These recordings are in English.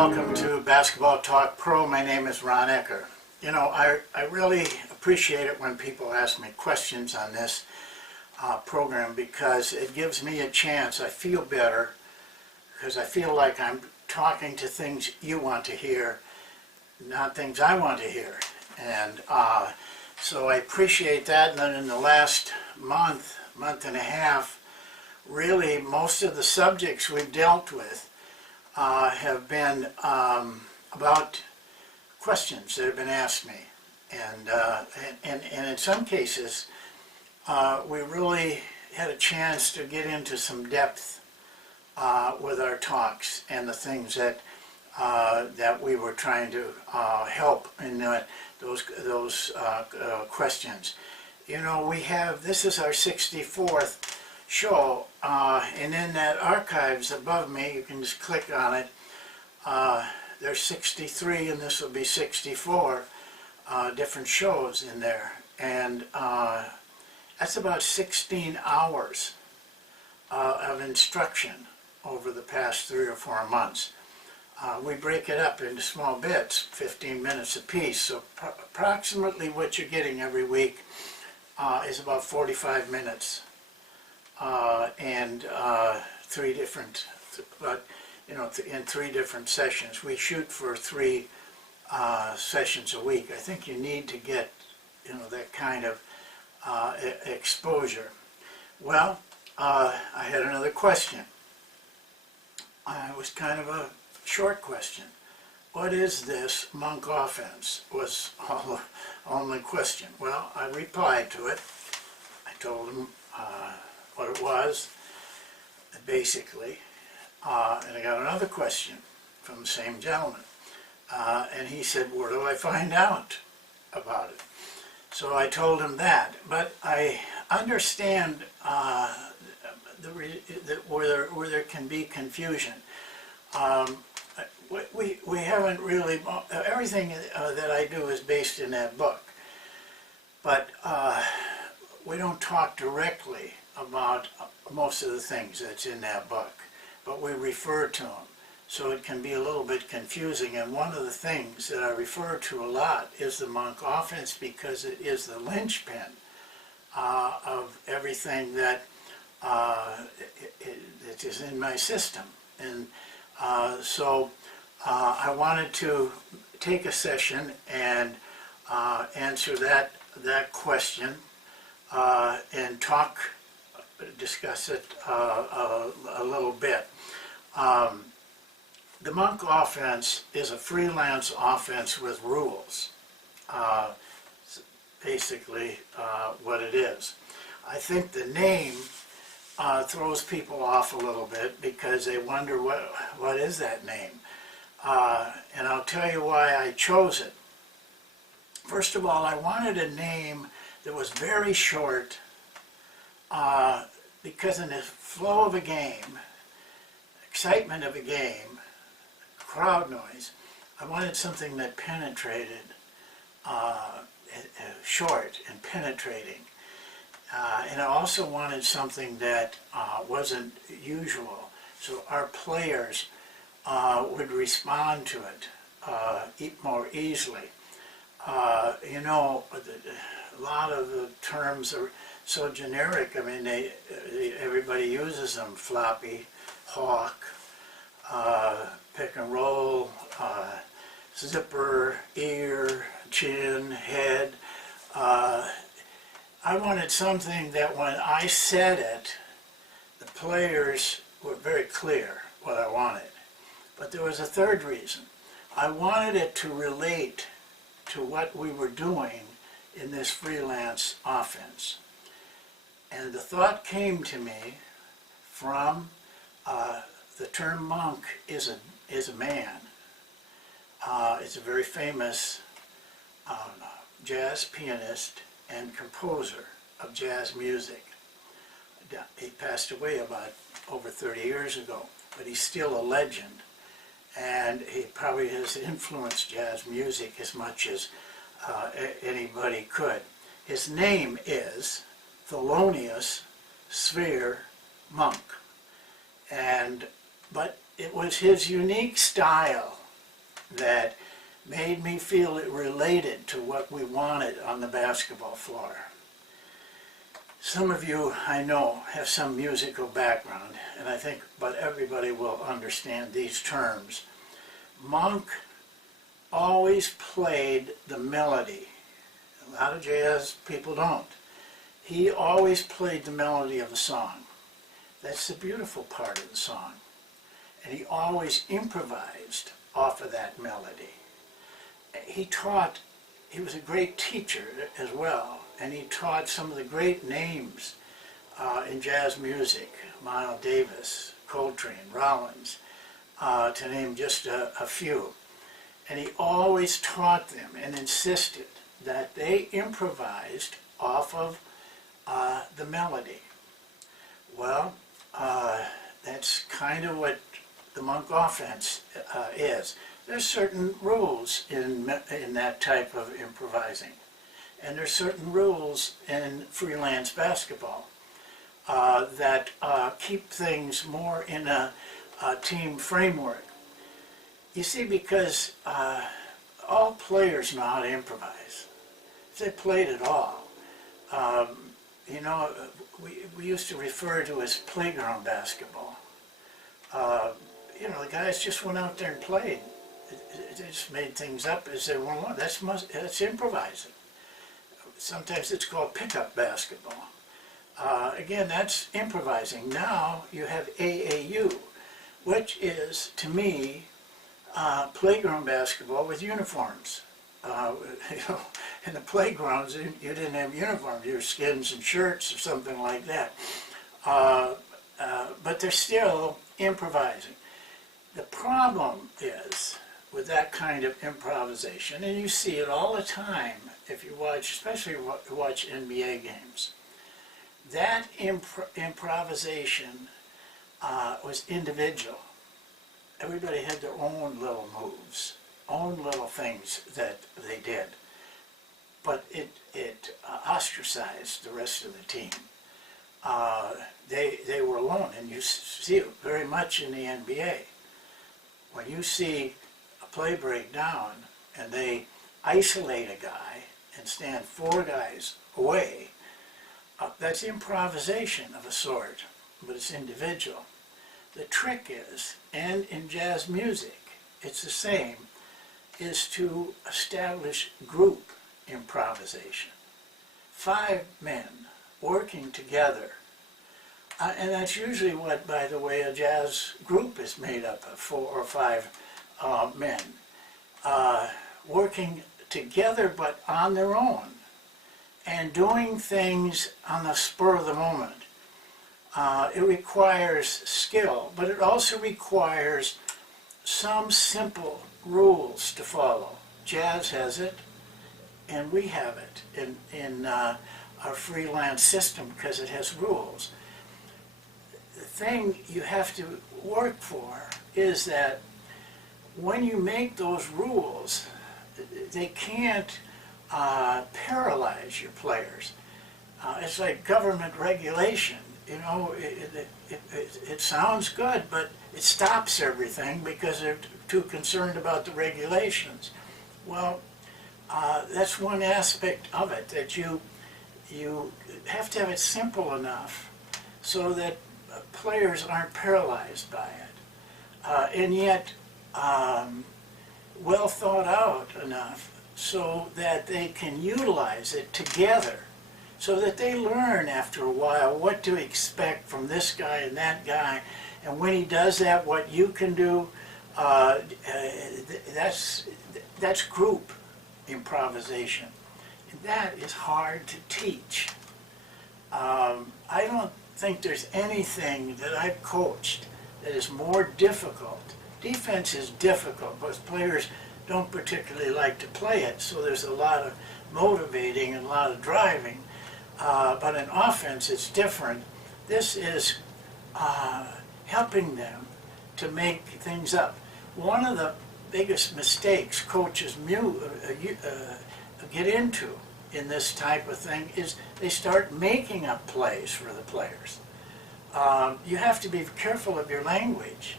welcome to Basketball Talk Pro. My name is Ron Ekker. You know, I really appreciate it when people ask me questions on this program because it gives me a chance. I feel better because I feel like I'm talking to things you want to hear, not things I want to hear. And so I appreciate that. And then in the last month and a half, really most of the subjects we've dealt with have been about questions that have been asked me, and in some cases we really had a chance to get into some depth with our talks and the things that that we were trying to help in those questions. You know, this is our 64th show, and in that archives above me, you can just click on it. There's 63, and this will be 64 different shows in there, and that's about 16 hours of instruction over the past 3 or 4 months. We break it up into small bits, 15 minutes apiece, so approximately what you're getting every week is about 45 minutes. And 3 different, but you know, in 3 different sessions. We shoot for 3 sessions a week. I think you need to get, you know, that kind of exposure. Well, I had another question. It was kind of a short question. What is this monk offense? Was all the only question. Well, I replied to it. I told him what it was, basically, and I got another question from the same gentleman, and he said, where do I find out about it? So I told him that, but I understand where there can be confusion. We haven't really, everything that I do is based in that book, but we don't talk directly about most of the things that's in that book, but we refer to them, so it can be a little bit confusing. And one of the things that I refer to a lot is the monk offense, because it is the linchpin of everything that that is in my system. And so I wanted to take a session and answer that question and discuss it a little bit. The monk offense is a freelance offense with rules. Basically what it is. I think the name throws people off a little bit because they wonder what is that name. And I'll tell you why I chose it. First of all, I wanted a name that was very short, because in the flow of a game, excitement of a game, crowd noise, I wanted something that penetrated, short and penetrating. And I also wanted something that wasn't usual, so our players would respond to it more easily. You know, a lot of the terms are so generic. I mean, everybody uses them: floppy, hawk, pick and roll, zipper, ear, chin, head. I wanted something that when I said it, the players were very clear what I wanted. But there was a third reason. I wanted it to relate to what we were doing in this freelance offense. And the thought came to me from the term monk is a man. It's a very famous jazz pianist and composer of jazz music. He passed away about over 30 years ago, but he's still a legend. And he probably has influenced jazz music as much as anybody could. His name is Thelonious Sphere Monk. But it was his unique style that made me feel it related to what we wanted on the basketball floor. Some of you, I know, have some musical background, and I think but everybody will understand these terms. Monk always played the melody. A lot of jazz people don't. He always played the melody of a song. That's the beautiful part of the song. And he always improvised off of that melody. He was a great teacher as well, and he taught some of the great names in jazz music, Miles Davis, Coltrane, Rollins, to name just a few. And he always taught them and insisted that they improvised off of the melody. Well, that's kind of what the Monk offense is. There's certain rules in that type of improvising. And there's certain rules in freelance basketball that keep things more in a team framework. You see, because all players know how to improvise. If they played at all. You know, we used to refer to as playground basketball. You know, the guys just went out there and played. They just made things up as they went along. That's improvising. Sometimes it's called pickup basketball. Again, that's improvising. Now you have AAU, which is, to me, playground basketball with uniforms. You know, in the playgrounds, you didn't have uniforms. You were skins and shirts or something like that. But they're still improvising. The problem is with that kind of improvisation, and you see it all the time if you watch, especially watch NBA games, that improvisation was individual. Everybody had their own little moves, own little things that they did, but it ostracized the rest of the team. They were alone, and you see it very much in the NBA. When you see a play break down and they isolate a guy and stand 4 guys away, that's improvisation of a sort, but it's individual. The trick is, and in jazz music, it's the same, is to establish group improvisation. 5 men working together. And that's usually what, by the way, a jazz group is made up of, 4 or 5 men. Working together but on their own and doing things on the spur of the moment. It requires skill, but it also requires some simple rules to follow. Jazz has it, and we have it in our freelance system because it has rules. The thing you have to work for is that when you make those rules, they can't paralyze your players. It's like government regulation. You know, it sounds good, but it stops everything because they're too concerned about the regulations. Well, that's one aspect of it, that you have to have it simple enough so that players aren't paralyzed by it, and yet well thought out enough so that they can utilize it together, so that they learn after a while what to expect from this guy and that guy, and when he does that, what you can do. That's group improvisation, and that is hard to teach. I don't think there's anything that I've coached that is more difficult. Defense is difficult because players don't particularly like to play it, so there's a lot of motivating and a lot of driving. But in offense, it's different. This is helping them to make things up. One of the biggest mistakes coaches get into in this type of thing is they start making up plays for the players. You have to be careful of your language.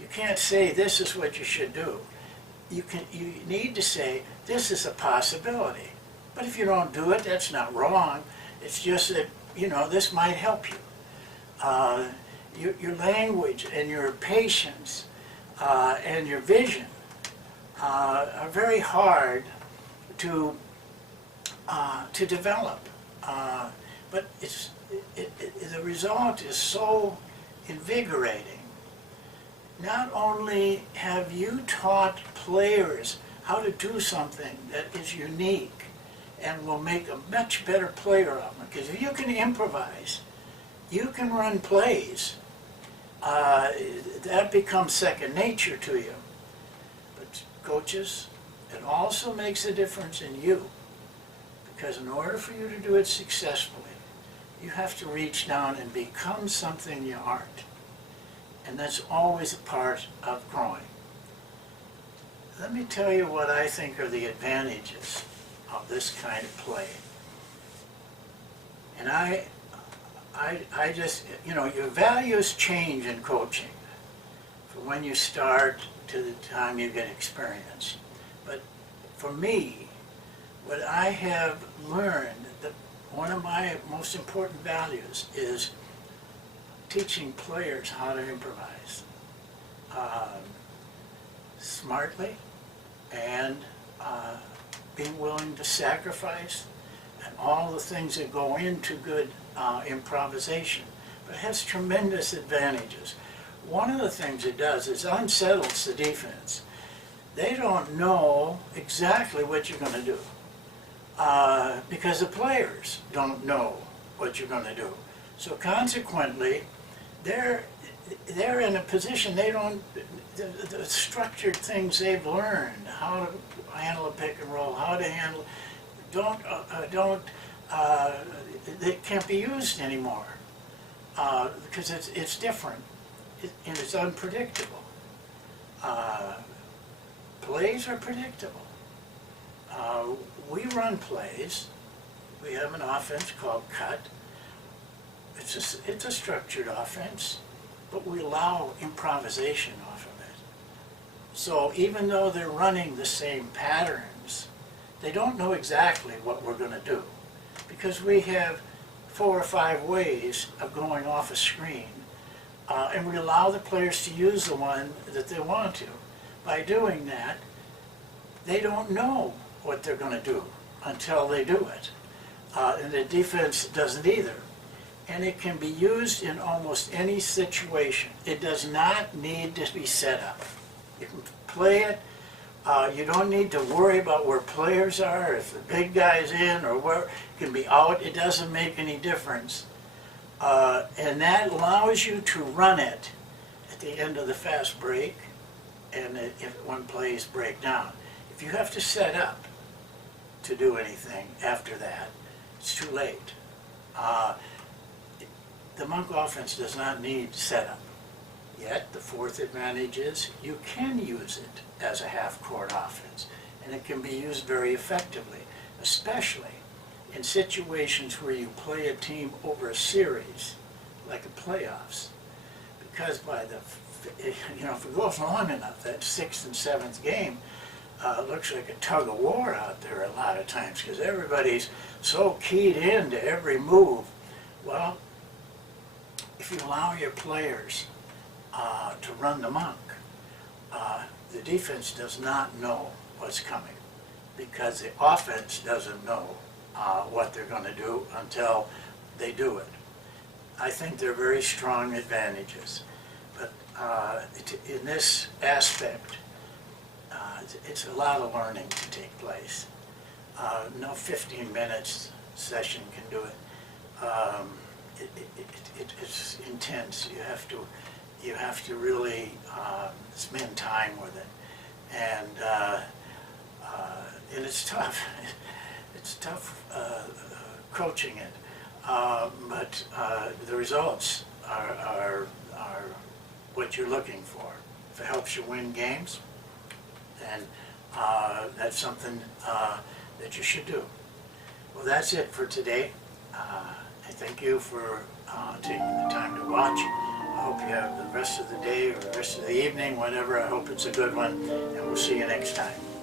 You can't say this is what you should do. you need to say, this is a possibility. But if you don't do it, that's not wrong. It's just that, this might help you. Your language and your patience and your vision are very hard to develop. But the result is so invigorating. Not only have you taught players how to do something that is unique and will make a much better player of them, because if you can improvise, you can run plays, that becomes second nature to you. But coaches, it also makes a difference in you, because in order for you to do it successfully, you have to reach down and become something you aren't. And that's always a part of growing. Let me tell you what I think are the advantages of this kind of play. And I just, your values change in coaching from when you start to the time you get experience. But for me, what I have learned, that one of my most important values is teaching players how to improvise smartly and being willing to sacrifice and all the things that go into good improvisation. But it has tremendous advantages. One of the things it does is unsettles the defense. They don't know exactly what you're going to do because the players don't know what you're going to do. So consequently, they're in a position they don't, the structured things they've learned, how to handle a pick and roll, how to handle, they can't be used anymore because it's different and it's unpredictable. Plays are predictable. We run plays. We have an offense called cut. It's a structured offense, but we allow improvisation off of it. So even though they're running the same patterns, they don't know exactly what we're going to do because we have 4 or 5 ways of going off a screen, and we allow the players to use the one that they want to. By doing that, they don't know what they're going to do until they do it. And the defense doesn't either. And it can be used in almost any situation. It does not need to be set up. You can play it. You don't need to worry about where players are, if the big guy's in or where it can be out. It doesn't make any difference. And that allows you to run it at the end of the fast break and when plays break down. If you have to set up to do anything after that, it's too late. The Monk offense does not need setup. Yet the fourth advantage is you can use it as a half-court offense, and it can be used very effectively, especially in situations where you play a team over a series, like the playoffs. Because if it goes long enough, that 6th and 7th game looks like a tug of war out there a lot of times because everybody's so keyed into every move. Well, if you allow your players to run the Monk, the defense does not know what's coming because the offense doesn't know what they're going to do until they do it. I think they're very strong advantages, but in this aspect, it's a lot of learning to take place. No 15 minutes session can do it. It's intense. You have to really spend time with it, and it's tough. It's tough coaching it, but the results are what you're looking for. If it helps you win games, then that's something that you should do. Well, that's it for today. I thank you for taking the time to watch. I hope hope you have the rest of the day or the rest of the evening, whatever. I hope it's a good one, and we'll see you next time.